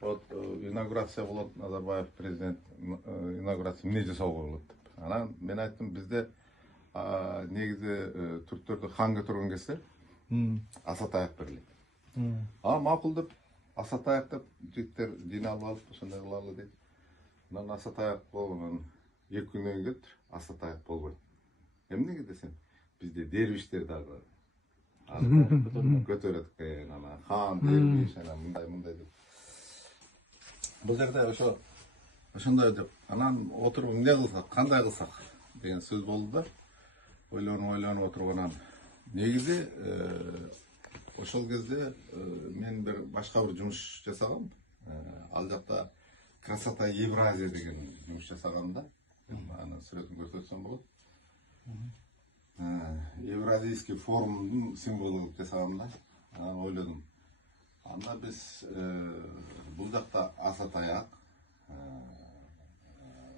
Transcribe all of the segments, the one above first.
вот инаугурация болот, Назарбаев президент инаугурация эмне жасауга болот деп. Анан мен айттым, бизде негизи түрктөрдү хан көтөргөн кезде асатаяк берилет. Макул деп асатаяк деп жигиттер жыйналып алып ошондой кылалы дейт. Анан асатаяк болгондон 2 күндөн кийин асатаяк болбойт. Эмнеге десем, бизде дервиштер дагы көтөрөт экен, анан хан дервиш анан мындай деп. Бул жерде ошондой деп, анан отуруп эмне кылсак, кандай кылсак деген сөз болду да. Ойлонуп отурганан негизи ошол кезде мен башка бир жумуш жасагам. Ал жакта Красота Евразия деген жумуш жасагам да. Аны сүрөтүн көрсөтсөм болот. Евразийский форумдун символу кылып жасагам да. Ойлодум. Анда биз бул жакта асатаяк,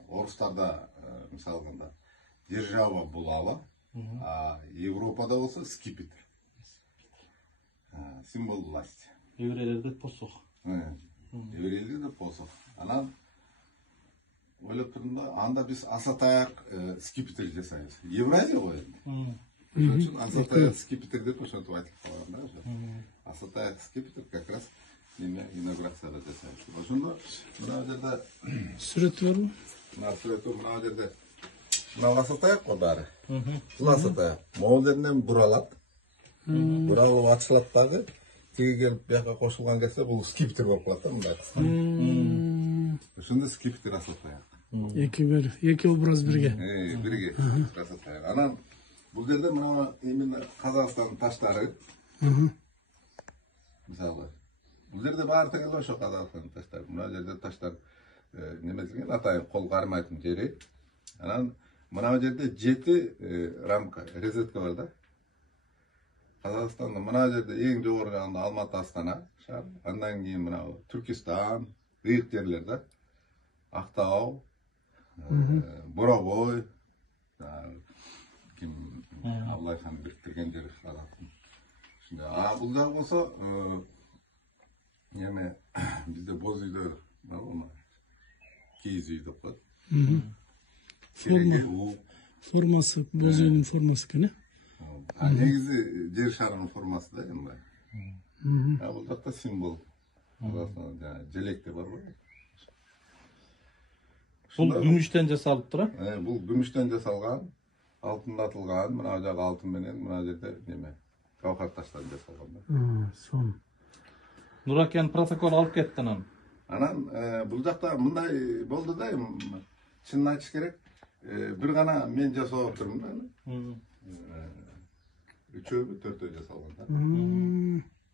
орустарда мисалы алганда держава булава, а Европада болсо скипетр. Символ власти. Еврейлерде посох. Еврейлерде посох. Анан ойлоп турдум да, анда биз асатаяк скипетр жасайбыз. Евразия го эми. Ошон үчүн асатаяк скипетр деп ошентип айтып калган да. Асатаяк скипетр как раз инаугурацияда жасайбыз. Ошондо мына жерде сүрөтү барбы? Мына сүрөтү мына жерде мына асатаяк го баары. Бул асатаяк. Могул жеринен буралат. Буралып ачылат дагы. Тиги келип бияка кошулган кезде бул скипетр болуп калат да мындай. Ошондо скипетр асатаяк. Эки образ бирге. Бирге асатаяк. Анан бул жерде мына именно Казакстандын таштары. Мисалы, бул жерде баары тең эле ошо Казакстандын таштары. Мына жерде таштар неметилген атайын кол кармайтын жери. Анан мына жерде 7 рамка, резетка бар да. Казакстанда мына жерде эң жогору жагында Алматы Астана шаар. Андан кийин мына Түркистан, ыйык жерлер да. Актау, Боробой, ким Аллайхан бириктирген жери Казактын. Бул жагы болсо эме бизде боз үйдө барбы? Кийиз үй деп коет. Формасы, боз үйдүн формасы экен, э? Негизи жер шарынын формасы да эми. Бул жакта символ. Желекте барбы? Бул күмүштөн жасалыптыр, а? Бул күмүштөн жасалган, алтындатылган, мына жагы алтын менен, мына жерде неме? Кавкар таштан жасалган да. Сон. Нуракен протокол алып кетти анан. Анан бул жакта мындай болду да, чынын айтыш керек. Бир гана мен жасап турдум да. Үчөөбү, төртөө жасалган да.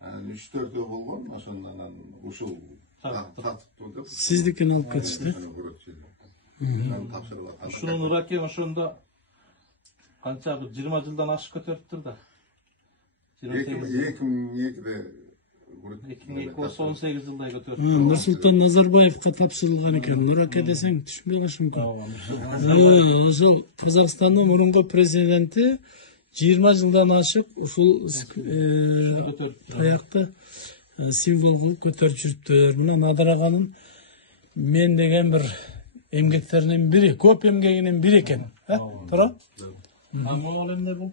Анан 3-4 болгон, ошондон ушул тартыптуу деп. Сиздикин алып кетишти. Ушуну Нуракен ошондо канча 20 жылдан ашып көтөрүптүр да. 2002-де 18 жылдай көтөрүп. Нурсултан Назарбаевка тапшырылган экен. Нураке десең түшүнбөй калышы мүмкүн. Ошол Казакстандын мурунку президенти 20 жылдан ашык ушул таякты символ кылып көтөрүп жүрүптүр. Мына Надар аганын мен деген бир эмгектеринин бири, көп эмгегинин бири экен. Туура? Могул эмне бул?